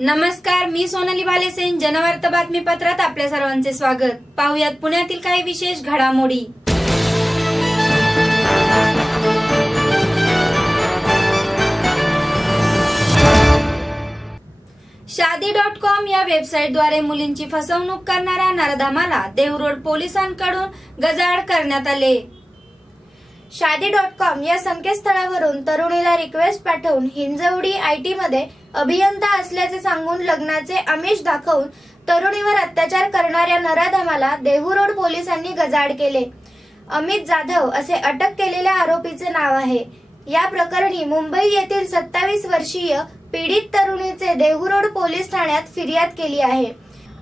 नमस्कार, मी सोनाली भालेसेन. जनवार्ता बातमीपत्रात आपल्या सर्वांचे स्वागत. पाहुयात पुण्यातील काही विशेष घडामोडी. शादी.com या वेबसाईटद्वारे मुलींची फसवणूक करणाऱ्या नराधमाला देहूरोड पोलिसांकडून गजाआड करण्यात आले. शादी.com या संकेतस्थळावरून तरुणीला रिक्वेस्ट पाठवून हिंजवडी आयटी मध्ये अभियंता असल्याचे सांगून लग्नाचे आमिष दाखवून तरुणीवर अत्याचार करणाऱ्या नराधमाला देहूरोड पोलिसांनी गजाआड केले. अमित जाधव असे अटक केलेल्या आरोपीचे नाव आहे. या प्रकरणी मुंबई येथील 27 वर्षीय पीडित तरुणीचे देहूरोड पोलीस ठाण्यात फिर्याद केली आहे.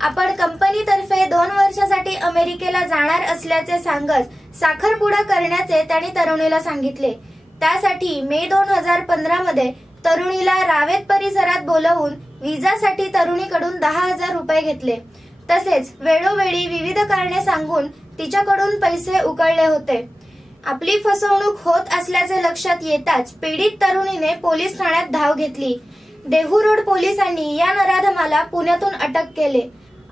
आपण कंपनीतर्फे 2 वर्षासाठी अमेरिकेला जाणार असल्याचे सांगत साखरपुडा करण्याचे त्यांनी तरुणीला सांगितले. त्यासाठी मे 2015 मध्ये तरुणीला रावेत परिसरात बोलवून व्हिसासाठी तरुणीकडून 10,000 रुपये घेतले. तसेच वेळोवेळी विविध कारणे सांगून तिच्याकडून पैसे उकळले होते. आपली फसवणूक होत असल्याचे लक्षात येताच पीडित तरुणीने पोलीस ठाण्यात धाव घेतली. देहूरोड पोलिसांनी या नराधमाला पुण्यातून अटक केले.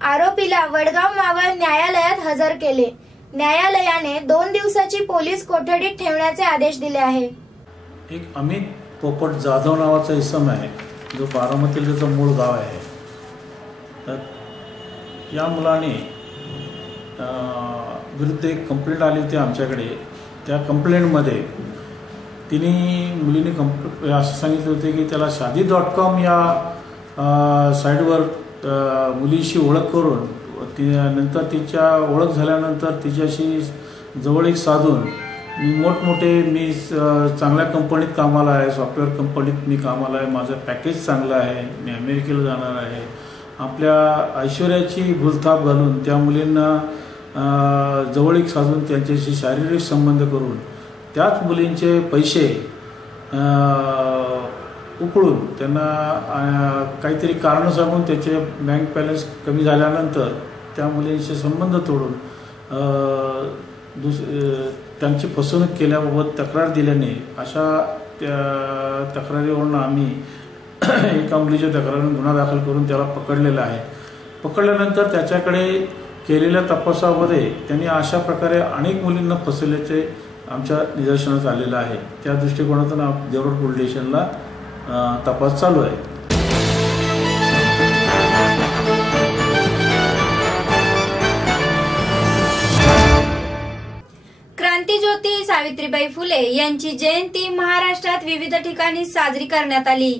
आरोपीला वडगाव मावळ न्यायालयात हजर केले. न्यायालयाने 2 दिवसाची पोलीस कोठडीत ठेवण्याचे आदेश दिले आहे. एक अमित पोपट जाधव नावाचा इसम आहे, जो बारामतीला त्याचं मूळ गाव आहे. तर या मुलाने विरुद्ध एक कंप्लेंट आली होती आमच्याकडे. त्या कंप्लेंटमध्ये मुलीने असं सांगितलं होते की त्याला शादी.com या साईटवर मुलीशी ओळख करून नंतर तिच्या ओळख झाल्यानंतर तिच्याशी जवळीक साधून मी चांगल्या कंपनीत कामाला आहे, सॉफ्टवेअर कंपनीत मी कामाला आहे, माझं पॅकेज चांगलं आहे, मी अमेरिकेला जाणार आहे. आपल्या ऐश्वर्याची भूलथाप घालून त्या मुलींना जवळीक साधून त्यांच्याशी शारीरिक संबंध करून त्याच मुलींचे पैसे उकळून त्यांना काहीतरी कारण सांगून त्याचे बँक बॅलन्स कमी झाल्यानंतर त्या मुलींशी संबंध तोडून त्यांची फसवणूक केल्याबाबत तक्रार दिल्याने अशा त्या तक्रारीवरून आम्ही एका मुलीच्या तक्रारीने गुन्हा दाखल करून त्याला पकडलेला आहे. पकडल्यानंतर त्याच्याकडे केलेल्या तपासामध्ये त्यांनी अशा प्रकारे अनेक मुलींना फसवल्याचे आमच्या निदर्शनास आलेलं आहे. त्या दृष्टिकोनातून देहूरोड पोलीस स्टेशनला तपास चालू आहे. क्रांतीज्योती सावित्रीबाई फुले यांची जयंती महाराष्ट्रात विविध ठिकाणी साजरी करण्यात आली.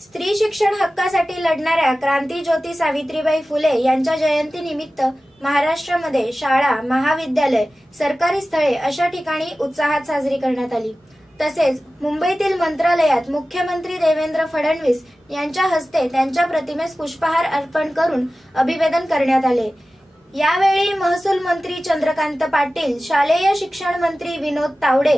स्त्री शिक्षण हक्कासाठी लढणाऱ्या क्रांतीज्योती सावित्रीबाई फुले यांच्या जयंतीनिमित्त महाराष्ट्रामध्ये शाळा, महाविद्यालय, सरकारी स्थळे अशा ठिकाणी उत्साहात साजरी करण्यात आली. तसेच मुंबईतील मंत्रालयात मुख्यमंत्री देवेंद्र फडणवीस यांच्या हस्ते त्यांच्या प्रतिमेस पुष्पहार अर्पण करून अभिवादन करण्यात आले. यावेळी महसूल मंत्री चंद्रकांत पाटील, शालेय शिक्षण मंत्री विनोद तावडे,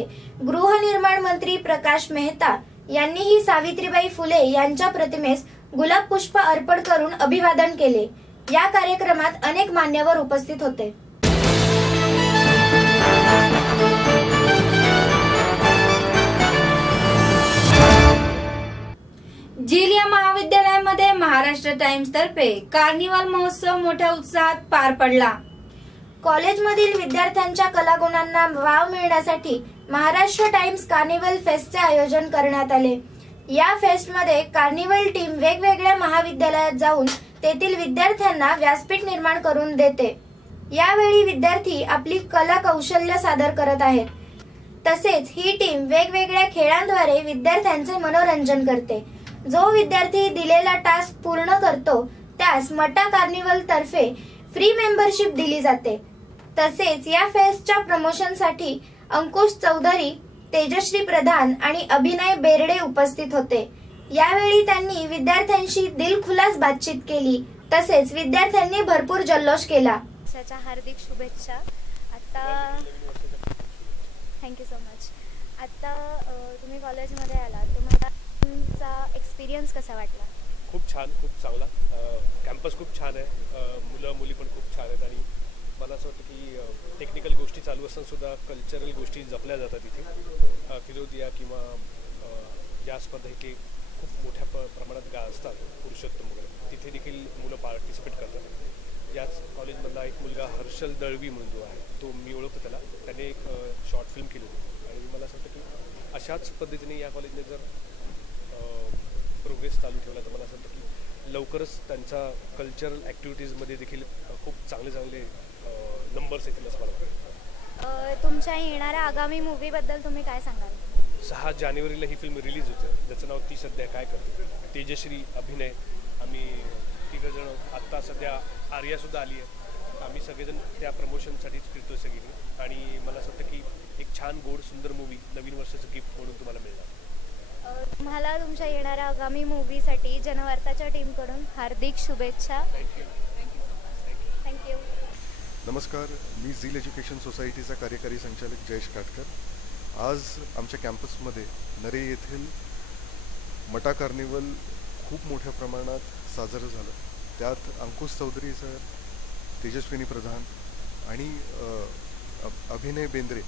गृहनिर्माण मंत्री प्रकाश मेहता यांनीही सावित्रीबाई फुले यांच्या प्रतिमेस गुलाब पुष्प अर्पण करून अभिवादन केले. या कार्यक्रमात अनेक मान्यवर उपस्थित होते. झील या महाविद्यालयामध्ये महाराष्ट्र टाइम्स तर्फे कार्निवल महोत्सव मोठ्या उत्साहात पार पडला. कॉलेजमधील विद्यार्थ्यांच्या कलागुणांना वाव मिळण्यासाठी महाराष्ट्र टाइम्स कार्निवल फेस्टचे आयोजन करण्यात आले. या फेस्टमध्ये कार्निवल टीम वेगवेगळ्या महाविद्यालयात जाऊन तेथील विद्यार्थ्यांना व्यासपीठ निर्माण करून देते. यावेळी विद्यार्थी आपली कला कौशल्य सादर करत आहेत. तसेच ही टीम वेगवेगळ्या खेळांद्वारे विद्यार्थ्यांचे मनोरंजन करते. जो विद्यार्थी दिलेला टास्क पूर्ण करतो त्यास मटा कार्निवल तर्फे फ्री मेंबरशिप दिली जाते. तसेच या फेस्टच्या प्रमोशनसाठी अंकुश चौधरी, तेजश्री प्रधान आणि अभिनय बेर्डे उपस्थित होते. यावेळी त्यांनी विद्यार्थ्यांशी दिलखुलास बातचीत केली. तसेच विद्यार्थ्यांनी भरपूर जल्लोष केला. हार्दिक शुभेच्छा. आता थँक्यू सो मच. आता तुम्ही कॉलेजमध्ये आलात, तुम्हाला तुमचा एक्सपिरियन्स कसा वाटला? खूप छान, खूप चांगला. कॅम्पस खूप छान आहे, मुलं मुली पण खूप छान आहेत आणि मला असं वाटतं की टेक्निकल गोष्टी चालू असताना सुद्धा कल्चरल गोष्टी जपल्या जातात इथे. फिरोदिया किंवा या स्पर्धा इथे खूप मोठ्या प्रमाणात असतात, पुरुषोत्तम वगैरे, तिथे देखील मुलं पार्टिसिपेट करतात. याच कॉलेजमधला एक मुलगा हर्षल दळवी म्हणून जो आहे, तो मी ओळखतो त्याला. त्याने एक शॉर्ट फिल्म केली होती आणि मला असं वाटतं की अशाच पद्धतीने या कॉलेजने जर प्रोग्रेस चालू ठेवला तर मला असं वाटतं की लवकरच त्यांचा कल्चरल ॲक्टिव्हिटीजमध्ये देखील खूप चांगले नंबर्स येतील असं मला वाटतं. तुमच्या येणाऱ्या आगामी मूवीबद्दल तुम्ही काय सांगाल? 6 जानेवारीला ही फिल्म रिलीज होते, ज्याचं नाव ती सध्या काय करते. तेजश्री अभिनय, आम्ही तिघंजण, आत्ता सध्या आर्यासुद्धा आली आहे. आम्ही सगळेजण त्या प्रमोशनसाठीच फिरतो सगळीकडे आणि मला असं वाटतं की एक छान गोड सुंदर मूवी नवीन वर्षाचं गिफ्ट म्हणून तुम्हाला मिळणार. तुम्हाला तुमच्या येणाऱ्या आगामी मूवीसाठी जनवार्ताच्या टीमकडून हार्दिक शुभेच्छा. थँक्यू. नमस्कार, मी झील एज्युकेशन सोसायटीचा कार्यकारी संचालक जयेश काटकर. आज आमच्या कॅम्पसमध्ये नरे येथील मटा कार्निवल खूप मोठ्या प्रमाणात साजरं झालं. त्यात अंकुश चौधरी सर, तेजस्विनी प्रधान आणि अभिनय बेंद्रे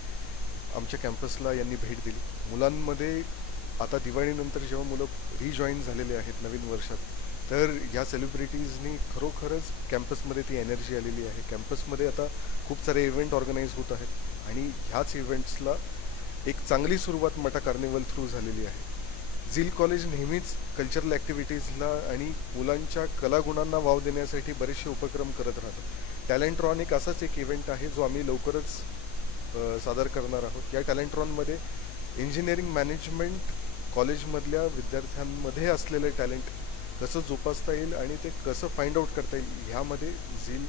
आमच्या कॅम्पसला यांनी भेट दिली. मुलांमध्ये आता दिवाळीनंतर जेव्हा मुलं रिजॉईन झालेले आहेत नवीन वर्षात, तर ह्या सेलिब्रिटीजनी खरोखरच कॅम्पसमध्ये ती एनर्जी आलेली आहे. कॅम्पसमध्ये आता खूप सारे इव्हेंट ऑर्गनाईज होत आहेत आणि ह्याच इव्हेंट्सला एक चांगली सुरुवात मटा कार्निवल थ्रू झालेली आहे. झील कॉलेज नेहमीच कल्चरल ॲक्टिव्हिटीजला आणि मुलांच्या कलागुणांना वाव देण्यासाठी बरेचसे उपक्रम करत राहतात. टॅलेंट्रॉन एक असाच एक इव्हेंट आहे जो आम्ही लवकरच सादर करणार आहोत. या टॅलेंट्रॉनमध्ये इंजिनिअरिंग मॅनेजमेंट कॉलेजमधल्या विद्यार्थ्यांमध्ये असलेलं टॅलेंट कसं जोपासता येईल आणि ते कसं फाइंड आउट करता येईल, ह्यामध्ये झील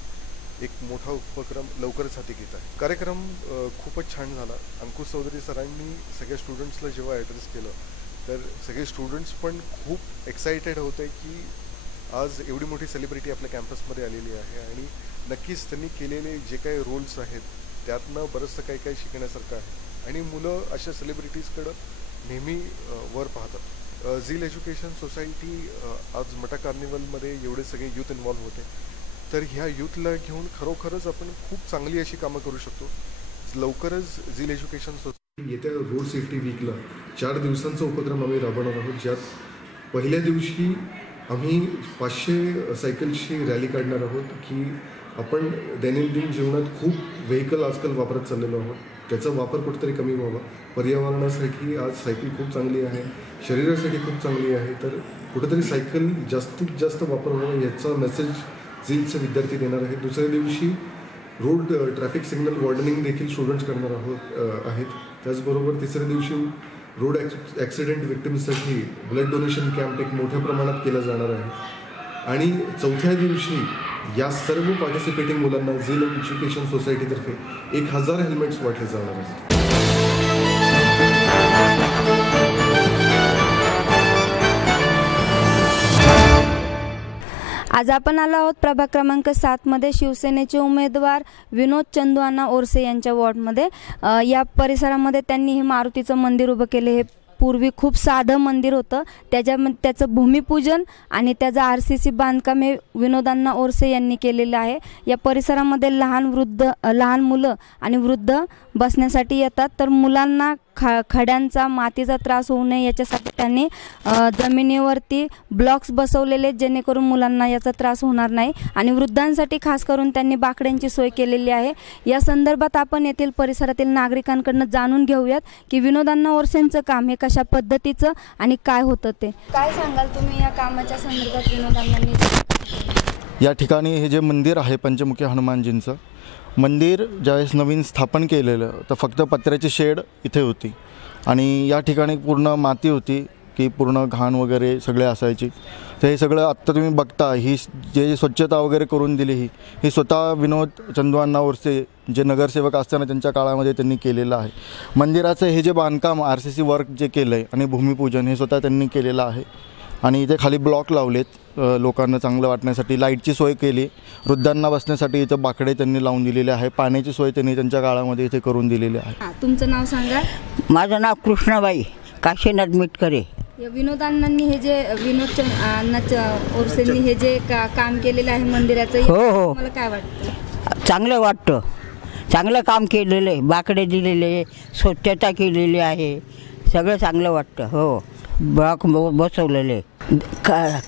एक मोठा उपक्रम लवकरच हाती घेत आहे. कार्यक्रम खूपच छान झाला. अंकुश चौधरी सरांनी सगळ्या स्टुडंट्सला जेव्हा ॲड्रेस केलं तर सगळे स्टुडंट्स पण खूप एक्सायटेड होते की आज एवढी मोठी सेलिब्रिटी आपल्या कॅम्पसमध्ये आलेली आहे आणि नक्कीच त्यांनी केलेले जे काही रोल्स आहेत त्यातनं बरंचसं काही काही शिकण्यासारखं आहे आणि मुलं अशा सेलिब्रिटीजकडं नेहमी वर पाहतात. झील एज्युकेशन सोसायटी आज मटा कार्निवलमध्ये एवढे सगळे यूथ इन्व्हॉल्व्ह होते, तर ह्या यूथला घेऊन खरोखरच आपण खूप चांगली अशी कामं करू शकतो. लवकरच झील एज्युकेशन सोसायटी येत्या रोड सेफ्टी वीकला 4 दिवसांचा उपक्रम आम्ही राबवणार आहोत, ज्यात पहिल्या दिवशी आम्ही 500 सायकलची रॅली काढणार आहोत की आपण दैनंदिन जीवनात खूप व्हेकल आजकाल वापरत चाललेलो आहोत, त्याचा वापर कुठेतरी कमी व्हावा. पर्यावरणासाठी आज सायकल खूप चांगली आहे, शरीरासाठी खूप चांगली आहे, तर कुठेतरी सायकल जास्तीत जास्त वापर व्हावा याचा मेसेज झीलचे विद्यार्थी देणार आहेत. दुसऱ्या दिवशी रोड ट्रॅफिक सिग्नल वॉर्डनिंग देखील स्टुडंट्स करणार आहेत. त्याचबरोबर तिसऱ्या दिवशी रोड ॲक्सिडेंट विक्टिम्ससाठी ब्लड डोनेशन कॅम्प एक मोठ्या प्रमाणात केला जाणार आहे आणि चौथ्या दिवशी या सर्व पार्टिसिपेटिंग मुलांना झील एज्युकेशन सोसायटीतर्फे 1000 हेल्मेट्स वाटले जाणार आहेत. आज आपण आलो आहोत प्रभाग क्रमांक 7 मध्ये शिवसेनेचे उमेदवार विनोद चंदू ओरसे यांच्या वॉर्डमध्ये. या परिसरामध्ये त्यांनी हे मारुतीचं मंदिर उभं केले. हे पूर्वी खूप साधं मंदिर होतं, त्याचं भूमिपूजन आणि त्याचं RCC बांधकाम हे विनोदांना ओरसे यांनी केलेलं आहे. या परिसरामध्ये लहान मुलं आणि वृद्ध बसण्यासाठी येतात, तर मुलांना खड्यांचा मातीचा त्रास होऊ नये याच्यासाठी त्यांनी जमिनीवरती ब्लॉक्स बसवलेले, जेणेकरून मुलांना याचा त्रास होणार नाही आणि वृद्धांसाठी खास करून त्यांनी बाकड्यांची सोय केलेली आहे. या संदर्भात आपण येथील परिसरातील नागरिकांकडून जाणून घेऊयात की विनोदांना ओरसेंचं काम हे कशा पद्धतीचं आणि काय होतं ते. काय सांगाल तुम्ही या कामाच्या संदर्भात विनोदांना? या ठिकाणी हे जे मंदिर आहे पंचमुखी हनुमानजींचं मंदिर ज्यावेळेस नवीन स्थापन केलेलं तर फक्त पत्र्याची शेड इथे होती आणि या ठिकाणी पूर्ण माती होती की पूर्ण घाण वगैरे सगळे असायची. तर हे सगळं आत्ता तुम्ही बघता, ही जे स्वच्छता वगैरे करून दिली ही स्वतः विनोद चंदू ओरसे जे नगरसेवक असताना त्यांच्या काळामध्ये त्यांनी केलेलं आहे. मंदिराचं हे जे बांधकाम RCC वर्क जे केलं आहे आणि भूमिपूजन हे स्वतः त्यांनी केलेलं आहे आणि इथे खाली ब्लॉक लावलेत लोकांना चांगलं वाटण्यासाठी, लाईटची सोय केली, वृद्धांना बसण्यासाठी इथं बाकडे त्यांनी लावून दिलेले आहे, पाण्याची सोय त्यांनी त्यांच्या काळामध्ये इथे करून दिलेली आहे. तुमचं नाव सांगा? माझं नाव कृष्णाबाई काशीनाथ मिटकरे. या विनोदांनी हे जे ओरसेंनी हे जे काम केलेलं आहे मंदिराचं, हो मला काय वाटतं? चांगलं वाटतं, चांगलं काम केलेलं आहे, बाकडे दिलेले, स्वच्छता केलेली आहे, सगळं चांगलं वाटतं. हो ब्लॉक बसवलेले,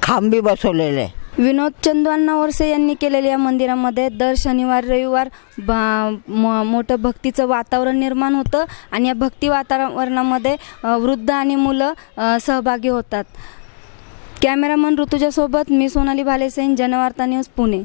खांबी बसवलेले. विनोद चंदू ओरसे यांनी केलेल्या या मंदिरामध्ये दर शनिवार रविवार मोठं भक्तीचं वातावरण निर्माण होतं आणि या भक्ती वातावरणामध्ये वृद्ध आणि मुलं सहभागी होतात. कॅमेरामन ऋतुजासोबत मी सोनाली भालेसेन, जनवार्ता न्यूज, पुणे.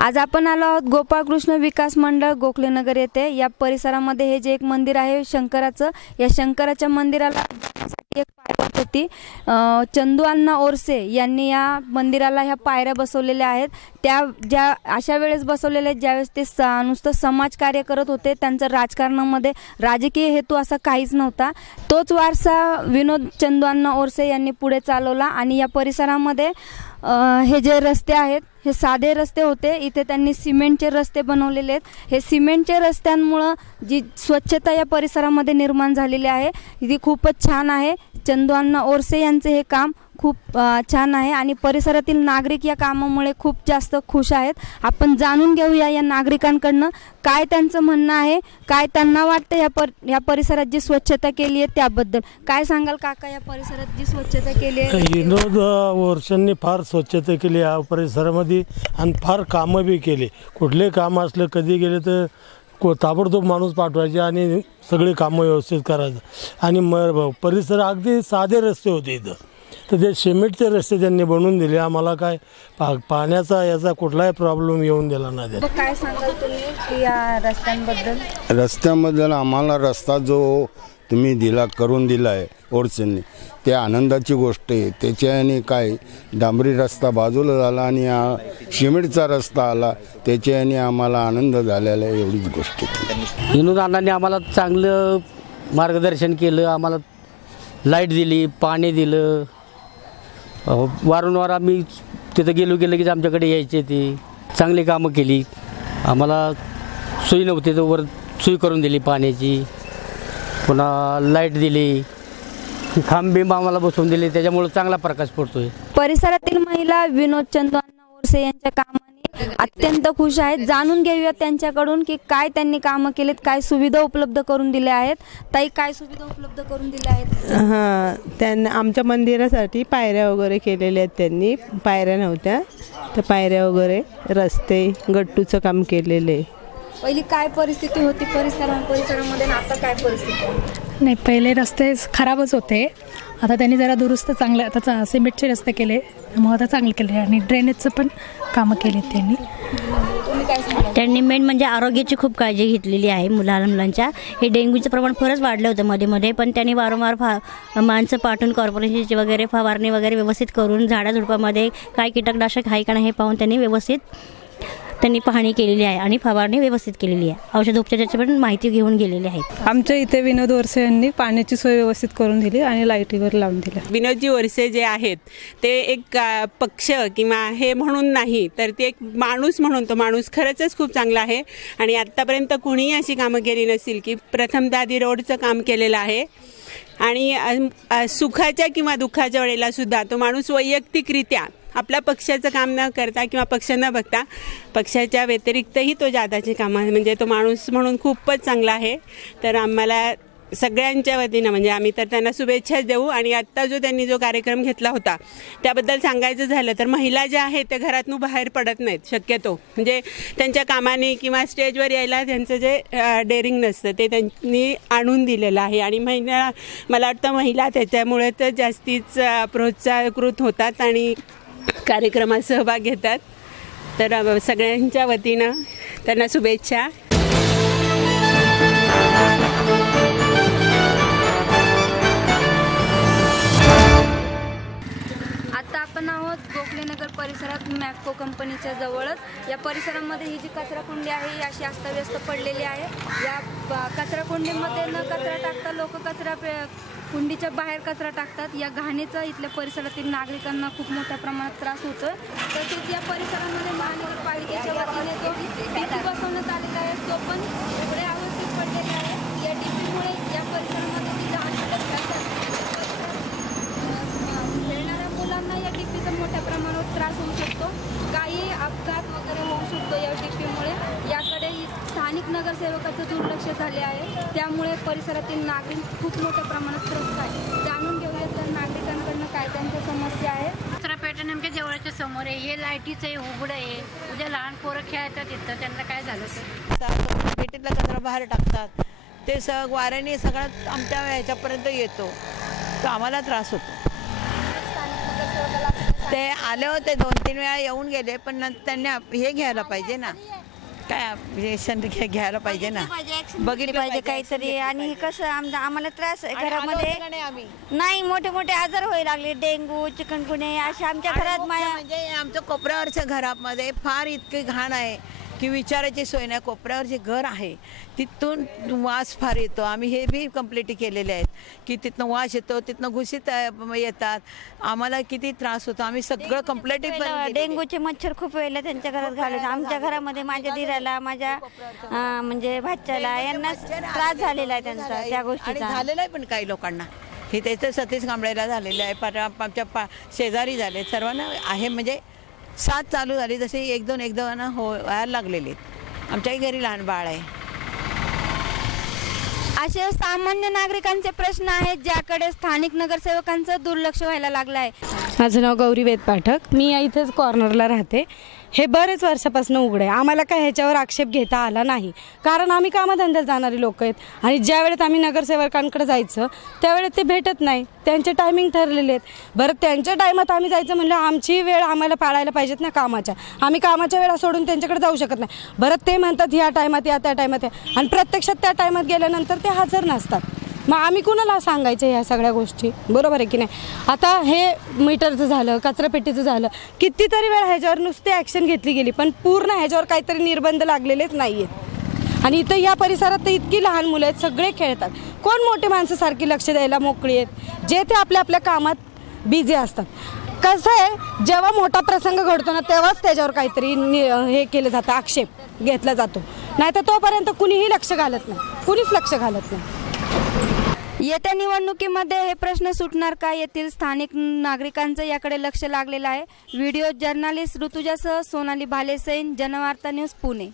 आज आपण आलो आहोत गोपाळकृष्ण विकास मंडळ गोखलेनगर येथे. या परिसरामध्ये हे जे एक मंदिर आहे शंकराचं, या शंकराच्या मंदिराला एक पायवाट होती. चंदू ओरसे यांनी या मंदिराला ह्या पायऱ्या बसवलेल्या आहेत. त्या ज्या अशा वेळेस बसवलेल्या आहेत ज्यावेळेस ते नुसतं समाजकार्य करत होते. त्यांचं राजकारणामध्ये राजकीय हेतू असा काहीच नव्हता. तोच वारसा विनोद चंदू ओरसे यांनी पुढे चालवला आणि या परिसरामध्ये हे जे रस्ते आहेत हे साधे रस्ते होते. इथे त्यांनी सिमेंटचे रस्ते बनवलेले आहेत. हे सिमेंटच्या रस्त्यांमुळं जी स्वच्छता या परिसरामध्ये निर्माण झालेली आहे ती खूपच छान आहे. चंदू ओरसे यांचे हे काम खूप छान आहे आणि परिसरातील नागरिक या कामामुळे खूप जास्त खुश आहेत. आपण जाणून घेऊया या नागरिकांकडनं काय त्यांचं म्हणणं आहे, काय त्यांना वाटतं या परिसरात जी स्वच्छता केली आहे त्याबद्दल. काय सांगाल काका, या परिसरात जी स्वच्छता केली आहे? विनोद ओरसेंनी फार स्वच्छता केली या परिसरामध्ये आणि फार कामं बी केली. कुठले काम असलं कधी गेले तर ताबडतोब माणूस पाठवायचे आणि सगळे कामं व्यवस्थित करायचं. आणि परिसर अगदी साधे रस्ते होते इथं, तर ते सिमेंटचे रस्ते त्यांनी बनवून दिले. आम्हाला काय पाण्याचा याचा कुठलाही प्रॉब्लेम येऊन दिला नाही. काय सांगाल तुम्ही या रस्त्यांबद्दल? रस्त्याबद्दल आम्हाला रस्ता जो तुम्ही करून दिला आहे ओरसेंनी, ते आनंदाची गोष्ट आहे. त्याच्याने काय डांबरी रस्ता बाजूला झाला आणि हा सिमेंटचा रस्ता आला, त्याच्याने आम्हाला आनंद झालेला आहे, एवढीच गोष्ट. विनोद अण्णांनी आम्हाला चांगलं मार्गदर्शन केलं, आम्हाला लाईट दिली, पाणी दिलं. वारंवार आम्ही तिथं गेलो की आमच्याकडे यायचे. ते चांगली कामं केली. आम्हाला सोयी नव्हती तर वर सोय करून दिली पाण्याची, पुन्हा लाईट दिली, खांबीम आम्हाला बसवून दिले. त्याच्यामुळे चांगला प्रकाश पडतोय. परिसरातील महिला विनोद चंदू ओरसे यांच्या कामाने अत्यंत खुश आहेत. जाणून घेऊया त्यांच्याकडून की काय त्यांनी कामं केलेत, काय सुविधा उपलब्ध करून दिल्या आहेत. ताई, काय सुविधा उपलब्ध करून दिल्या आहेत? त्यांना आमच्या मंदिरासाठी पायऱ्या वगैरे केलेल्या आहेत. त्यांनी पायऱ्या नव्हत्या तर पायऱ्या वगैरे, रस्ते, गट्टूचं काम केलेलं आहे. पहिली काय परिस्थिती होती परिसरामध्ये, आता काय परिस्थिती? नाही, पहिले रस्ते खराबच होते. आता त्यांनी जरा दुरुस्त चांगले, आता सिमेंटचे रस्ते केले, मग आता चांगले केले आणि ड्रेनेजचं पण कामं केली त्यांनी. त्यांनी मेन म्हणजे आरोग्याची खूप काळजी घेतलेली आहे मुलांच्या. हे डेंग्यूचं प्रमाण फारच वाढलं होतं मध्ये, पण त्यांनी वारंवार माणसं पाठवून कॉर्पोरेशनची वगैरे फवारणी वगैरे व्यवस्थित करून झाडाझुडपामध्ये काय कीटकनाशक आहे का नाही हे पाहून त्यांनी पाहणी केलेली आहे आणि फवारणी व्यवस्थित केलेली आहे. औषध उपचाराची पण माहिती घेऊन गेलेली आहे. आमच्या इथे विनोद ओरसे यांनी पाण्याची सोय व्यवस्थित करून दिली आणि लाईटीवर लावून दिल्या. विनोदजी ओरसे जे आहेत ते एक पक्ष किंवा हे म्हणून नाही, तर ते एक माणूस म्हणून, तो माणूस खरंच खूप चांगला आहे. आणि आत्तापर्यंत कोणीही अशी कामं केली नसतील की प्रथमतः आधी रोडचं काम केलेलं आहे. आणि सुखाच्या किंवा दुःखाच्या वेळेला सुद्धा तो माणूस वैयक्तिकरित्या आपल्या पक्षाचं काम न करता किंवा पक्ष न बघता पक्षाच्या व्यतिरिक्तही तो जादाचे कामं, म्हणजे तो माणूस म्हणून खूपच चांगला आहे. तर आम्हाला सगळ्यांच्या वतीनं म्हणजे आम्ही तर त्यांना शुभेच्छाच देऊ. आणि आत्ता त्यांनी जो कार्यक्रम घेतला होता त्याबद्दल सांगायचं झालं तर महिला ज्या आहेत त्या घरातून बाहेर पडत नाहीत शक्यतो, म्हणजे त्यांच्या कामाने किंवा स्टेजवर यायला त्यांचं जे डेअरिंग नसतं ते त्यांनी आणून दिलेलं आहे. आणि मला वाटतं महिला त्याच्यामुळे तर जास्तीच प्रोत्साहकृत होतात आणि कार्यक्रमात सहभाग घेतात. तर सगळ्यांच्या वतीनं त्यांना शुभेच्छा. आता आपण आहोत गोखलेनगर परिसरात मॅप्को कंपनीच्या जवळच. या परिसरामध्ये ही जी कचराकुंडी आहे ही अशी अस्ताव्यस्त पडलेली आहे. या कचराकुंडीमध्ये न कचरा टाकता लोक कुंडीच्या बाहेर कचरा टाकतात. या घाणीचा इथल्या परिसरातील नागरिकांना खूप मोठ्या प्रमाणात त्रास होतो. तसेच या परिसरामध्ये महानगरपालिकेच्या वतीने जो डीपी बसवण्यात आलेला आहे तो पण एवढ्या अवस्थेत पडलेला आहे. या डीपीमुळे या परिसरामध्ये जी लहान खेळणाऱ्या मुलांना या डीपीचा मोठ्या प्रमाणावर त्रास होऊ शकतो. काही अपघात वगैरे होऊ शकतो या डीपीमुळे. स्थानिक नगरसेवकाचं दुर्लक्ष झाले आहे, त्यामुळे परिसरातील नागरिक खूप मोठ्या प्रमाणात त्रस्त आहे. जाणून घेऊया तर नागरिकांकडनं काय त्यांच्या समस्या आहे. कचरा पेटी नेमक्या जवळच्या समोर आहे, हे लाईटीचं आहे, उघडं आहे. उद्या लहान पोरं खेळतात तिथं, त्यांना काय झालं तर पेटीतला कचरा बाहेर टाकतात, ते वाऱ्याने सगळं आमच्या ह्याच्यापर्यंत येतो, तर आम्हाला त्रास होतो. ते आले होते 2-3 वेळा येऊन गेले, पण त्यांनी हे घ्यायला पाहिजे ना, काय घ्यायला पाहिजे ना, बघितलं पाहिजे काहीतरी. आणि कसं आम्हाला त्रास आहे घरामध्ये, नाही मोठे मोठे आजार व्हायला लागले, डेंगू चिकनगुन्हे असे आमच्या घरात. म्हणजे आमच्या कोपऱ्यावरच्या घरामध्ये फार इतके घाण आहे की विचारायची सोय नाही. कोपऱ्यावर जे घर आहे तिथून वास फार येतो. आम्ही हे बी कंप्लीट केलेले आहेत की तिथनं वास येतो, तिथनं घुशीत येतात, आम्हाला किती त्रास होतो. आम्ही सगळं कंप्लीट डेंगूचे मच्छर खूप वेळेला त्यांच्या घरात घालत. आमच्या घरामध्ये माझ्या दिराला, माझ्या म्हणजे भाच्याला यांना त्रास झालेला आहे त्यांचा त्या गोष्टीचा. झालेला आहे पण काही लोकांना हे त्याचं सतीश कांबळेला झालेलं आहे, आमच्या शेजारी झाले, सर्वांना आहे. म्हणजे साथ चालू झाली, जसे एक दोन व्हायला लागलेले आहेत. आमच्याही घरी लहान बाळ आहे. असे सामान्य नागरिकांचे प्रश्न आहेत ज्याकडे स्थानिक नगरसेवकांचं दुर्लक्ष व्हायला लागलं आहे. माझं नाव गौरी वेद पाठक, मी इथेच कॉर्नरला राहते. हे बरेच वर्षापासून उघडं आहे. आम्हाला काय ह्याच्यावर आक्षेप घेता आला नाही, कारण आम्ही कामधंद्यात जाणारी लोक आहेत. आणि ज्या वेळेत आम्ही नगरसेवकांकडे जायचं त्यावेळेत ते भेटत नाही, त्यांचे टायमिंग ठरलेले आहेत. बरं, त्यांच्या टायमात आम्ही जायचं म्हणलं आमची वेळ आम्हाला पाळायला पाहिजेत ना कामाच्या. आम्ही कामाच्या वेळा सोडून त्यांच्याकडे जाऊ शकत नाही. बरं, ते म्हणतात ह्या टायमात या, त्या टायमात या, आणि प्रत्यक्षात त्या टायमात गेल्यानंतर ते हजर नसतात. मग आम्ही कुणाला सांगायचं ह्या सगळ्या गोष्टी, बरोबर आहे की नाही. आता हे मीटरचं झालं, कचरापेटीचं झालं, कितीतरी वेळा ह्याच्यावर नुसती ॲक्शन घेतली गेली, पण पूर्ण ह्याच्यावर काहीतरी निर्बंध लागलेलेच नाही आहेत. आणि इथं या परिसरात तर इतकी लहान मुलं आहेत, सगळे खेळतात. कोण मोठे माणसं सारखी लक्ष द्यायला मोकळी आहेत, जे ते आपल्या आपल्या कामात बिझी असतात. कसं आहे, जेव्हा मोठा प्रसंग घडतो ना तेव्हाच त्याच्यावर काहीतरी हे केलं जातं, आक्षेप घेतला जातो. नाही तर तोपर्यंत कुणीही लक्ष घालत नाही, कुणीच लक्ष घालत नाही. येत्या निवडणुकीमध्ये हे प्रश्न सुटणार का, येथील स्थानिक नागरिकांचं याकडे लक्ष लागलेलं आहे. व्हिडिओ जर्नलिस्ट ऋतुजासह सोनाली भालेसैन, जनवार्ता न्यूज, पुणे.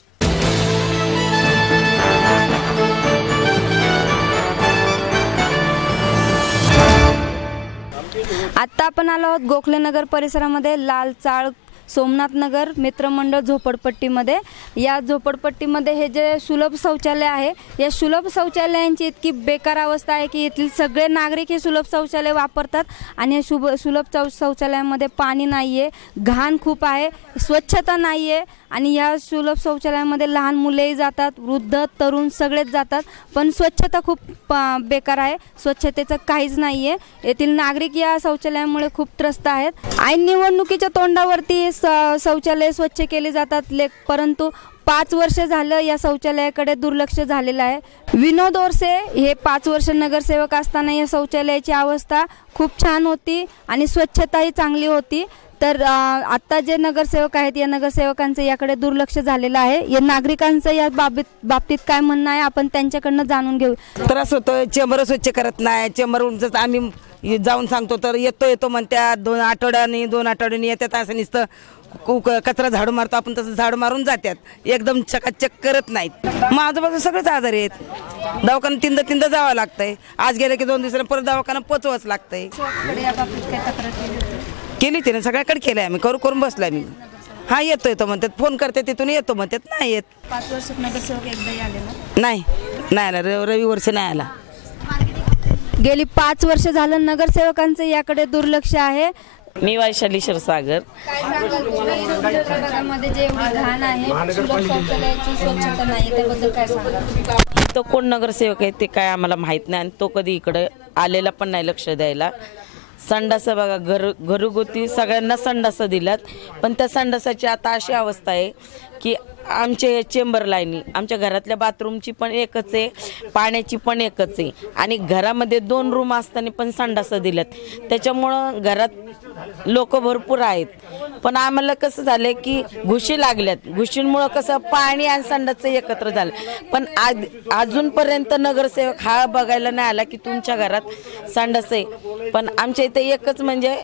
आता आपण आलो आहोत गोखले नगर परिसरामध्ये लाल चाळ सोमनाथ नगर मित्रमंडळ झोपडपट्टीमध्ये. या झोपडपट्टीमध्ये हे जे सुलभ शौचालय आहे, या सुलभ शौचालयांची इतकी बेकार अवस्था आहे की येथील सगळे नागरिक हे सुलभ शौचालय वापरतात. आणि हे सुलभ शौचालयामध्ये पाणी नाही आहे, घाण खूप आहे, स्वच्छता नाही आहे. आणि या सुलभ शौचालयामध्ये लहान मुलेही जातात, वृद्ध तरुण सगळेच जातात, पण स्वच्छता खूप बेकार आहे, स्वच्छतेचं काहीच नाही आहे. येथील नागरिक या शौचालयामुळे खूप त्रस्त आहेत. ऐन निवडणुकीच्या तोंडावरती शौचालय स्वच्छ केले जातात, परंतु 5 वर्ष झालं या शौचालयाकडे दुर्लक्ष झालेलं आहे. विनोद ओरसे हे 5 वर्ष नगरसेवक असताना या शौचालयाची अवस्था खूप छान होती आणि स्वच्छताही चांगली होती. तर आता जे नगरसेवक आहेत या नगरसेवकांचं याकडे दुर्लक्ष झालेलं आहे. या नागरिकांचं या बाबतीत काय म्हणणं आहे आपण त्यांच्याकडनं जाणून घेऊ. त्रास होतोय, चेंबर स्वच्छ करत नाही. चेंबरवरून आम्ही जाऊन सांगतो तर येतो म्हणतात, 2 आठवड्यांनी येतात. असं नुसतं कचरा झाडू मारतो आपण तसं झाडू मारून जातात, एकदम चकाचक करत नाहीत. मग आजूबाजू सगळेच आजारी आहेत, दवाखान्यात तीनदा जावं लागतंय. आज गेलं की 2 दिवसांनी परत दवाखाना पोचवाच लागतंय. केली तिने सगळ्याकडे केलंय, आम्ही करून बसलाय. मी हा येतो म्हणतात, फोन करते तिथून येतो म्हणतात, नाही येत. 5 वर्षात नगरसेवक एकदा आले ना? नाही आला, रवी वर्ष नाही आला. गेली 5 वर्ष झालं नगरसेवकांचं याकडे दुर्लक्ष आहे. मी वैशाली क्षीरसागर. काय सांगाल विभागामध्ये जे एवढी घाण आहे, सुलभ शौचालयाची स्वच्छता नाही, त्याबद्दल काय सांगाल? तो कोण नगरसेवक आहे ते काय आम्हाला माहित नाही आणि तो कधी इकडे आलेला पण नाही लक्ष द्यायला. संडास बघा, घरगुती सगळ्यांना संडास दिल्यात, पण त्या संडासाची आता अशी अवस्था आहे की आमचे चेंबर लाईनी, आमच्या घरातल्या बाथरूमची पण एकच आहे, पाण्याची पण एकच आहे आणि घरामध्ये 2 रूम असताना पण संडास दिल्यात. त्याच्यामुळं घरात लोक भरपूर आहेत, पण आम्हाला कसं झालंय की घुशी लागल्यात. घुशींमुळं कसं पाणी आणि संडासचं एकत्र झालं. पण अजूनपर्यंत नगरसेवक हा बघायला नाही आला की तुमच्या घरात संडास आहे. पण आमच्या इथे एकच म्हणजे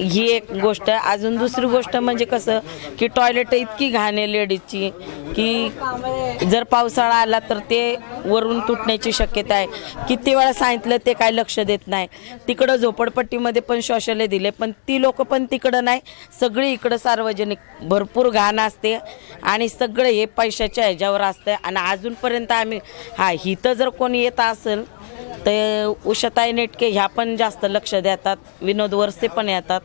ही एक गोष्ट. अजून दुसरी गोष्ट म्हणजे कसं की टॉयलेट इतकी घाण आहे लेडीजची की जर पावसाळा आला तर ते वरून तुटण्याची शक्यता आहे. किती वेळा सांगितलं ते काय लक्ष देत नाही. तिकडं झोपडपट्टीमध्ये पण शौचालय दिले पण ती लोक पण तिकडं नाही, सगळी इकडं सार्वजनिक भरपूर घाण असते आणि सगळं हे पैशाच्या ह्याच्यावर असतं. आणि अजूनपर्यंत आम्ही इथं जर कोणी येत असेल तर उषाताई नेटके ह्या पण जास्त लक्ष देतात, विनोद वरसे पण येतात.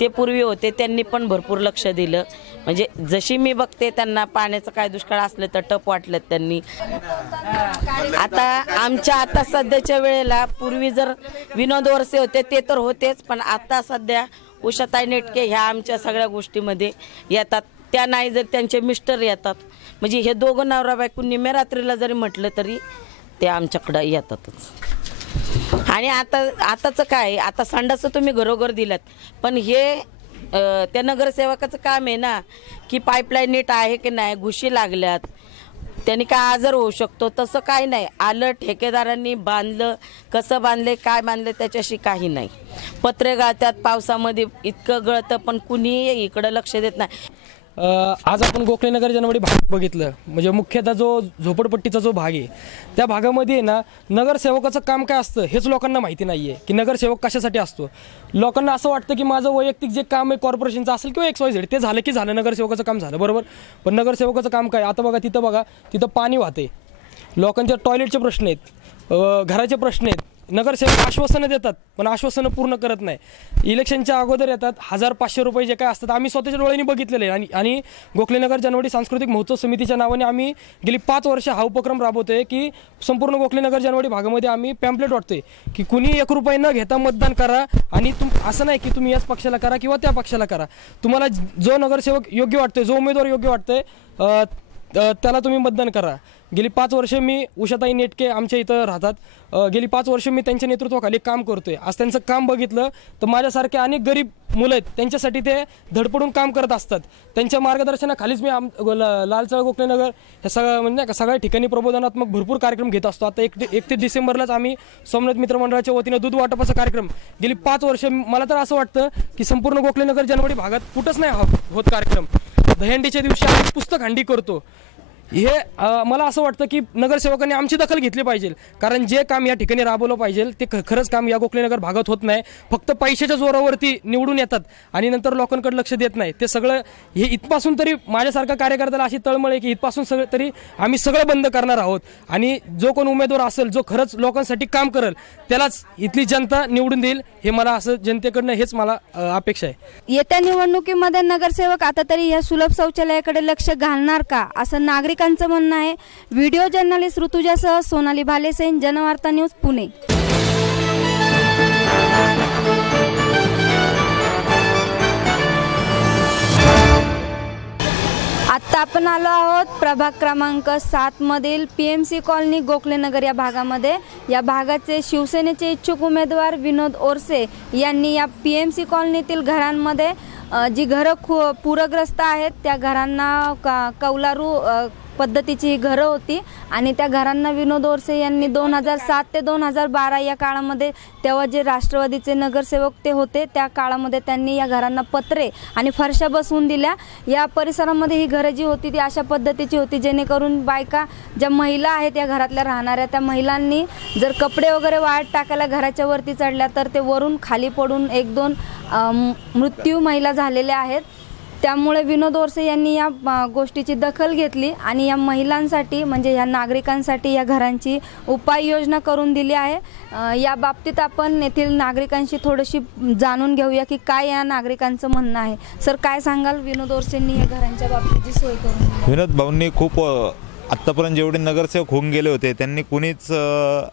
ते पूर्वी होते त्यांनी पण भरपूर लक्ष दिलं. म्हणजे जशी मी बघते त्यांना पाण्याचं काय दुष्काळ असलं तर टप वाटलं त्यांनी. आता सध्याच्या वेळेला पूर्वी जर विनोद वरसे होते ते तर होतेच, पण आता सध्या उषाताई नेटके ह्या आमच्या सगळ्या गोष्टीमध्ये येतात. त्या नाही जर त्यांचे मिस्टर येतात, म्हणजे हे दोघं नवरा बायको निम्या रात्रीला जरी म्हटलं तरी ते आमच्याकडं येतातच. आणि आताचं काय, आता संडासं तुम्ही घरोघर दिलात, पण हे त्या नगरसेवकाचं काम आहे ना की पाईपलाईन नीट आहे की नाही, घुशी लागल्यात, त्यांनी काय आजार होऊ शकतो, तसं काही नाही. आलं ठेकेदारांनी बांधलं, कसं बांधले काय बांधले त्याच्याशी काही नाही. पत्रे गाळतात पावसामध्ये, इतकं गळतं पण कुणीही इकडं लक्ष देत नाही. आज आपण गोखलेनगर जनवाडी भाग बघितलं, म्हणजे मुख्यतः जो झोपडपट्टीचा जो भाग आहे त्या भागामध्ये ना नगरसेवकाचं काम काय असतं हेच लोकांना माहिती नाही आहे की नगरसेवक कशासाठी असतो. लोकांना असं वाटतं की माझं वैयक्तिक जे काम आहे कॉर्पोरेशनचं असेल किंवा XYZ ते झालं की झालं, नगरसेवकाचं काम झालं, बरोबर. पण नगरसेवकाचं काम काय, आता बघा तिथं पाणी वाहते, लोकांच्या टॉयलेटचे प्रश्न आहेत, घराचे प्रश्न आहेत. नगरसेवक आश्वासनं देतात पण आश्वासनं पूर्ण करत नाही. इलेक्शनच्या अगोदर येतात 1000-500 रुपये जे काय असतात आम्ही स्वतःच्या डोळ्यांनी बघितलेले आहे. आणि गोखलेनगर जनवाडी सांस्कृतिक महोत्सव समितीच्या नावाने आम्ही गेली 5 वर्ष हा उपक्रम राबवतोय की संपूर्ण गोखलेनगर जनवाडी भागामध्ये आम्ही पॅम्पलेट वाटतोय की कुणी 1 रुपये न घेता मतदान करा. आणि असं नाही की तुम्ही याच पक्षाला करा किंवा त्या पक्षाला करा, तुम्हाला जो नगरसेवक योग्य वाटतोय, जो उमेदवार योग्य वाटतोय त्याला तुम्ही मतदान करा. गेली 5 वर्ष मी उषाताई नेटके आमच्या इथं राहतात, गेली 5 वर्ष मी त्यांच्या नेतृत्वाखाली काम करतोय. आज त्यांचं काम बघितलं तर माझ्यासारखे अनेक गरीब मुलं आहेत त्यांच्यासाठी ते धडपडून काम करत असतात. त्यांच्या मार्गदर्शनाखालीच मी लालचळ गोखलेनगर हे सगळं म्हणजे का सगळ्या ठिकाणी प्रबोधनात्मक भरपूर कार्यक्रम घेत असतो. आता 31 डिसेंबरलाच आम्ही सोमनाथ मित्र मंडळाच्या वतीनं दूध वाटपाचा कार्यक्रम गेली 5 वर्ष, मला तर असं वाटतं की संपूर्ण गोखलेनगर जनवाडी भागात कुठंच नाही होत कार्यक्रम. दहीहंडीच्या दिवशी आम्ही पुस्तक हंडी करतो. हे मला असं वाटतं की नगरसेवकांनी आमची दखल घेतली पाहिजे, कारण जे काम या ठिकाणी राबवलं पाहिजे ते खरंच काम या गोखलेनगर भागात होत नाही. फक्त पैशाच्या जोरावरती निवडून येतात आणि नंतर लोकांकडे लक्ष देत नाही. ते सगळं हे इथपासून तरी माझ्यासारखा कार्यकर्त्याला अशी तळमळ आहे की इथपासून सगळं तरी आम्ही सगळं बंद करणार आहोत. आणि जो कोण उमेदवार असेल जो खरंच लोकांसाठी काम करेल त्यालाच इथली जनता निवडून देईल, हे मला असं जनतेकडनं हेच मला अपेक्षा आहे. येत्या निवडणुकीमध्ये नगरसेवक आता तरी या सुलभ शौचालयाकडे लक्ष घालणार का, असं नागरिकांचं म्हणणं आहे. व्हिडिओ जर्नलिस्ट ऋतुजासह सोनाली भालेसेन, जनवार्ता न्यूज, पुणे. आता आपण आलो आहोत प्रभाग क्रमांक 7 मधील PMC कॉलनी गोखलेनगर या भागामध्ये. या भागाचे शिवसेनेचे इच्छुक उमेदवार विनोद ओरसे यांनी या PMC कॉलनीतील घरांमध्ये जी घरं पूरग्रस्त आहेत त्या घरांना कौलारू पद्धतीची ही घरं होती आणि त्या घरांना विनोद ओरसे यांनी 2007 ते 2012 या काळामध्ये, तेव्हा जे राष्ट्रवादीचे नगरसेवक ते होते त्या काळामध्ये त्यांनी या घरांना पत्रे आणि फरशा बसवून दिल्या. या परिसरामध्ये ही घरं जी होती ती अशा पद्धतीची होती जेणेकरून बायका ज्या महिला आहेत या घरातल्या राहणाऱ्या त्या महिलांनी जर कपडे वगैरे वाळत टाकायला घराच्या वरती चढल्या तर ते वरून खाली पडून 1-2 मृत्यू महिला झालेल्या आहेत. त्यामुळे विनोद ओरसे यांनी या गोष्टीची दखल घेतली आणि या महिलांसाठी म्हणजे या नागरिकांसाठी या घरांची उपाययोजना करून दिली आहे. या बाबतीत आपण येथील नागरिकांशी थोडीशी जाणून घेऊया की काय या नागरिकांचं म्हणणं आहे. सर, काय सांगाल विनोद ओरसेंनी या घरांच्या बाबतीची सोय करून दिली? विनोद भाऊंनी खूप आत्तापर्यंत जेवढे नगरसेवक होऊन गेले होते त्यांनी कुणीच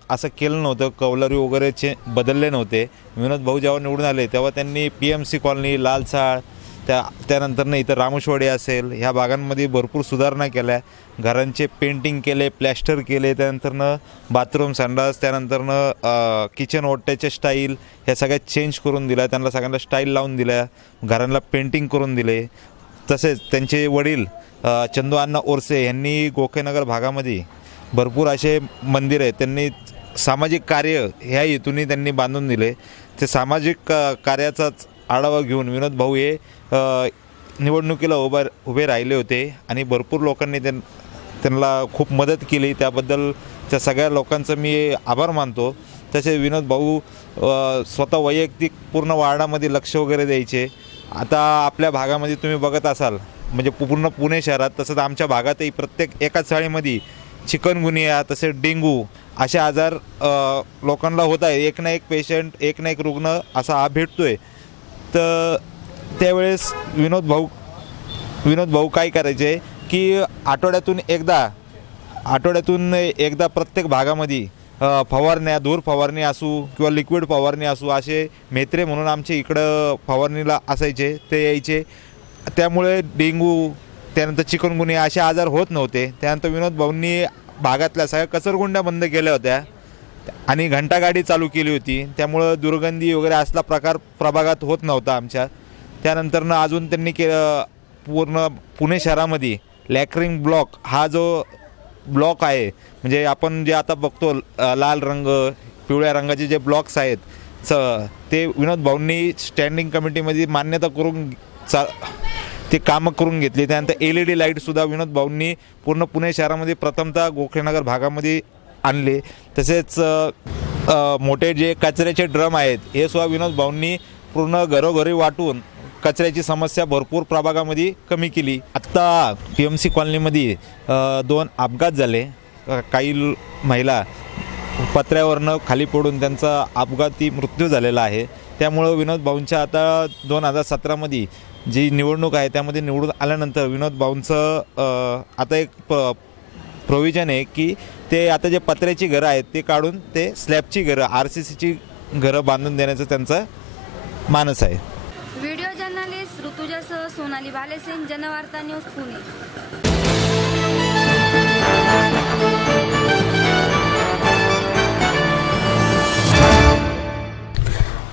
असं केलं नव्हतं, कौलारू वगैरे बदलले नव्हते. विनोद भाऊ जेव्हा निवडून आले तेव्हा त्यांनी PMC कॉलनी, लालसाळ, त्यानंतरनं इथं रामोशवाडी असेल ह्या भागांमध्ये भरपूर सुधारणा केल्या. घरांचे पेंटिंग केले, प्लॅस्टर केले, त्यानंतरनं बाथरूम, संडास, त्यानंतरनं किचन ओट्याचे स्टाईल ह्या सगळ्या चेंज करून दिल्या. त्यांना सगळ्यांना स्टाईल लावून दिल्या, घरांना पेंटिंग करून दिले. तसेच त्यांचे वडील चंदू अण्णा ओरसे यांनी गोखलेनगर भागामध्ये भरपूर असे मंदिर आहेत, त्यांनी सामाजिक कार्य ह्या हेतूने त्यांनी बांधून दिले. ते सामाजिक कार्याचाच आढावा घेऊन विनोद भाऊ हे निवडणुकीला उभे राहिले होते आणि भरपूर लोकांनी त्यांना खूप मदत केली. त्याबद्दल त्या सगळ्या लोकांचं मी आभार मानतो. तसे विनोद भाऊ स्वतः वैयक्तिक पूर्ण वार्डामध्ये लक्ष वगैरे द्यायचे. आता आपल्या भागामध्ये तुम्ही बघत असाल म्हणजे पूर्ण पुणे शहरात तसंच आमच्या भागातही प्रत्येक एकाच शाळेमध्ये चिकनगुनिया तसेच डेंग्यू असे आजार लोकांना होत आहे. एक ना एक पेशंट, एक ना एक रुग्ण असा हा भेटतोय. तर त्यावेळेस विनोद भाऊ काय करायचे की आठवड्यातून एकदा प्रत्येक भागामध्ये फवारण्या, धूर फवारणी असू किंवा लिक्विड फवारणी असू असे मेत्रे म्हणून आमचे इकडं फवारणीला असायचे, ते यायचे. त्यामुळे डेंग्यू त्यानंतर चिकनगुनिया असे आजार होत नव्हते. त्यानंतर विनोद भाऊंनी भागातल्या सगळ्या कचरगुंड्या बंद केल्या होत्या आणि घंटागाडी चालू केली होती. त्यामुळं दुर्गंधी वगैरे असला प्रकार प्रभागात होत नव्हता आमच्या. त्यानंतरनं अजून त्यांनी पूर्ण पुणे शहरामध्ये लॅकरिंग ब्लॉक हा जो ब्लॉक आहे म्हणजे आपण जे आता बघतो लाल रंग, पिवळ्या रंगाचे जे ब्लॉक्स आहेत ते विनोद भाऊंनी स्टँडिंग कमिटीमध्ये मान्यता करून ते कामं करून घेतली. त्यानंतर LED लाईटसुद्धा विनोद भाऊंनी पूर्ण पुणे शहरामध्ये प्रथमतः गोखलेनगर भागामध्ये आणले. तसेच मोठे जे कचऱ्याचे ड्रम आहेत हे सुद्धा विनोद भाऊंनी पूर्ण घरोघरी वाटून कचऱ्याची समस्या भरपूर प्रभागामध्ये कमी केली. आत्ता PMC कॉलनीमध्ये 2 अपघात झाले. काही महिला पत्र्यावरनं खाली पडून त्यांचा अपघाती मृत्यू झालेला आहे. त्यामुळं विनोद भाऊंच्या आता 2017मध्ये जी निवडणूक आहे त्यामध्ये निवडून आल्यानंतर विनोद भाऊंचं आता एक प्रोव्हिजन आहे की ते आता जे पत्र्याची घरं आहेत ते काढून ते स्लॅबची घरं, RCCची घरं बांधून देण्याचं त्यांचा मानस आहे. व्हिडिओ जर्नलिस्ट ऋतुजासह सोनाली भालेसिंग, जनवार्ता न्यूज, पुणे.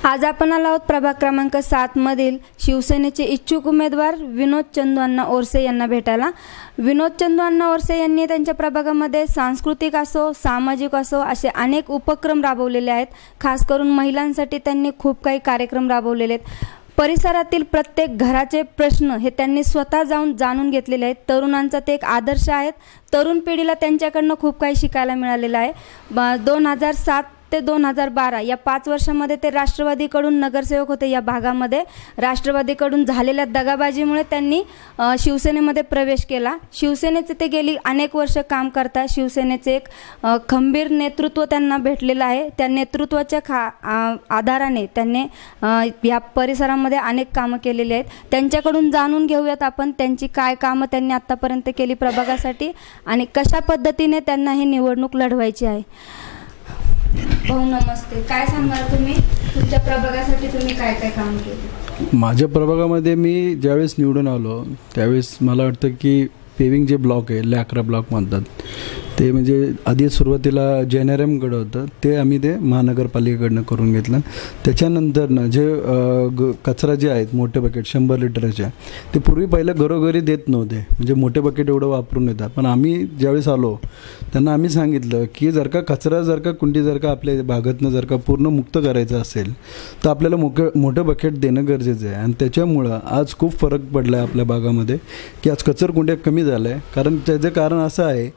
आज आपण आलो आहोत प्रभाग क्रमांक 7 मधील शिवसेनेचे इच्छुक उमेदवार विनोद चंदूअण्णा ओरसे यांना भेटायला. विनोद चंदूअण्णा ओरसे यांनी त्यांच्या प्रभागामध्ये सांस्कृतिक असो, सामाजिक असो असे अनेक उपक्रम राबवलेले आहेत. खास करून महिलांसाठी त्यांनी खूप काही कार्यक्रम राबवलेले आहेत. परिसरातील प्रत्येक घराचे प्रश्न हे त्यांनी स्वतः जाणून घेतलेले आहेत. तरुणांचा ते एक आदर्श आहेत. तरुण पिढीला त्यांच्याकडनं खूप काही शिकायला मिळालेलं आहे. 2007 ते 2012 या 5 वर्षामध्ये ते राष्ट्रवादीकडून नगरसेवक होते. या भागामध्ये राष्ट्रवादीकडून झालेल्या दगाबाजीमुळे त्यांनी शिवसेनेमध्ये प्रवेश केला. शिवसेनेचे ते गेली अनेक वर्ष काम करतात. शिवसेनेचे एक खंबीर नेतृत्व त्यांना भेटलेलं आहे. त्या नेतृत्वाच्या आधाराने त्यांनी या परिसरामध्ये अनेक कामं केलेली आहेत. त्यांच्याकडून जाणून घेऊयात आपण त्यांची काय कामं त्यांनी आत्तापर्यंत केली प्रभागासाठी आणि कशा पद्धतीने त्यांना ही निवडणूक लढवायची आहे. भाऊ नमस्ते, काय सांगाल तुम्ही तुमच्या प्रभागासाठी तुम्ही काय काय काम केले? माझ्या प्रभागामध्ये मी ज्यावेळेस निवडून आलो त्यावेळेस मला वाटतं की पेविंग जे ब्लॉक आहे, 11 ब्लॉक म्हणतात ते म्हणजे आधी सुरुवातीला JNRMकडं होतं ते आम्ही ते महानगरपालिकेकडनं करून घेतलं. त्याच्यानंतर ना जे कचरा जे आहेत मोठे बकेट 100 लिटरच्या ते पूर्वी पहिलं घरोघरी देत नव्हते म्हणजे मोठे बकेट एवढं वापरून येतात. पण आम्ही ज्यावेळेस आलो त्यांना आम्ही सांगितलं की जर का कचरा कुंडी आपल्या भागातनं जर का पूर्ण मुक्त करायचं असेल तर आपल्याला मोठं बकेट देणं गरजेचं आहे. आणि त्याच्यामुळं आज खूप फरक पडला आहे आपल्या भागामध्ये की आज कचरकुंड्या कमी झाल्या आहे. कारण त्याचं कारण असं आहे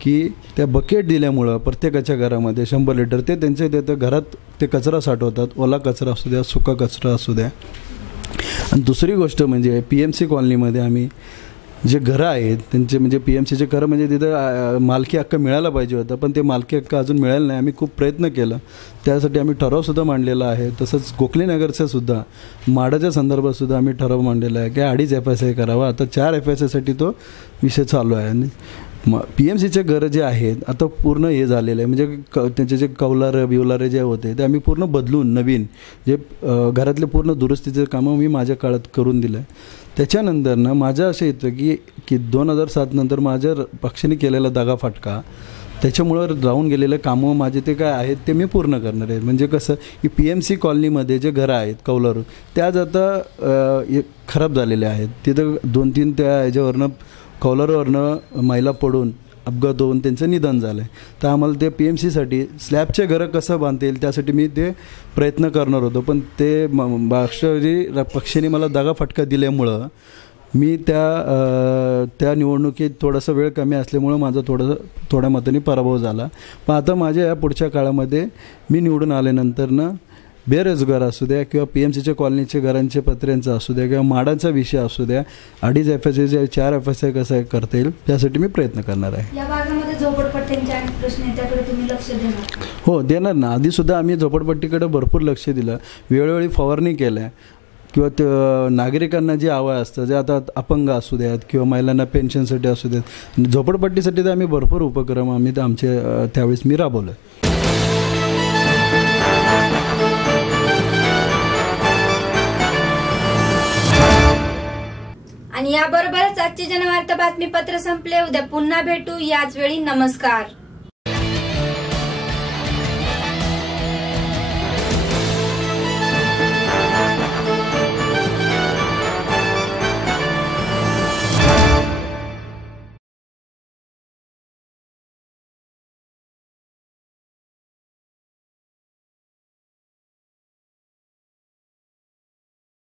की त्या बकेट दिल्यामुळं प्रत्येकाच्या घरामध्ये 100 लिटर ते त्यांच्या घरात ते कचरा साठवतात. ओला कचरा असू द्या, सुका कचरा असू द्या. आणि दुसरी गोष्ट म्हणजे PMC कॉलनीमध्ये आम्ही जे घरं आहेत त्यांचे म्हणजे PMCचे घरं म्हणजे तिथं मालकी हक्क मिळायला पाहिजे होता पण ते मालकी हक्क अजून मिळाला नाही. आम्ही खूप प्रयत्न केला त्यासाठी आम्ही ठरावसुद्धा मांडलेला आहे. तसंच गोखलेनगरचा सुद्धा माडाच्या संदर्भातसुद्धा आम्ही ठराव मांडलेला आहे की 2.5 FSI करावा. आता 4 FSIसाठी तो विषय चालू आहे. आणि PMCचे घरं जे आहेत आता पूर्ण हे झालेलं आहे म्हणजे त्यांचे जे बिवलारे जे होते ते आम्ही पूर्ण बदलून नवीन जे घरातले पूर्ण दुरुस्तीचे कामं मी माझ्या काळात करून दिलं आहे. त्याच्यानंतर ना माझं असं येतं की 2007 नंतर माझ्या पक्षाने केलेला दगाफटका त्याच्यामुळं राहून गेलेलं कामं माझे ते काय आहेत ते मी पूर्ण करणार आहे. म्हणजे कसं की PMC कॉलनीमध्ये जे घरं आहेत कौलारू त्या आज आता खराब झालेल्या आहेत. तिथं 2-3 त्या ह्याच्यावरनं कौलारूवरनं महिला पडून अपघात होऊन त्यांचं निधन झालं आहे. तर आम्हाला ते PMCसाठी स्लॅबचे घरं कसं बांधता येईल त्यासाठी मी ते प्रयत्न करणार होतो, पण ते राष्ट्रवादी पक्षाने मला दगाफटका दिल्यामुळं मी त्या निवडणुकीत थोडासा वेळ कमी असल्यामुळं माझा थोड्या मताने पराभव झाला. पण आता माझ्या या पुढच्या काळामध्ये मी निवडून आल्यानंतरनं बेरोजगार असू द्या किंवा PMCच्या कॉलनीचे घरांचे पत्र्यांचा असू द्या किंवा माडांचा विषय असू द्या, 2.5 FSI 4 FSI कसं करता येईल त्यासाठी मी प्रयत्न करणार आहे. या भागामध्ये झोपडपट्ट्यांचे अनेक प्रश्न आहेत, त्याकडे तुम्ही लक्ष देणार? हो, देणार ना. आधीसुद्धा आम्ही झोपडपट्टीकडे भरपूर लक्ष दिलं, वेळोवेळी फवारणी केल्या किंवा ते नागरिकांना जे आवड असतं, जे आता अपंग असू द्यात किंवा महिलांना पेन्शनसाठी असू द्यात, झोपडपट्टीसाठी तर आम्ही भरपूर उपक्रम आमचे त्यावेळेस मी राबवलं. आणि याबरोबरच आजचे जनवार्ता बातमीपत्र संपले. उद्या पुन्हा भेटू याच वेळी. नमस्कार.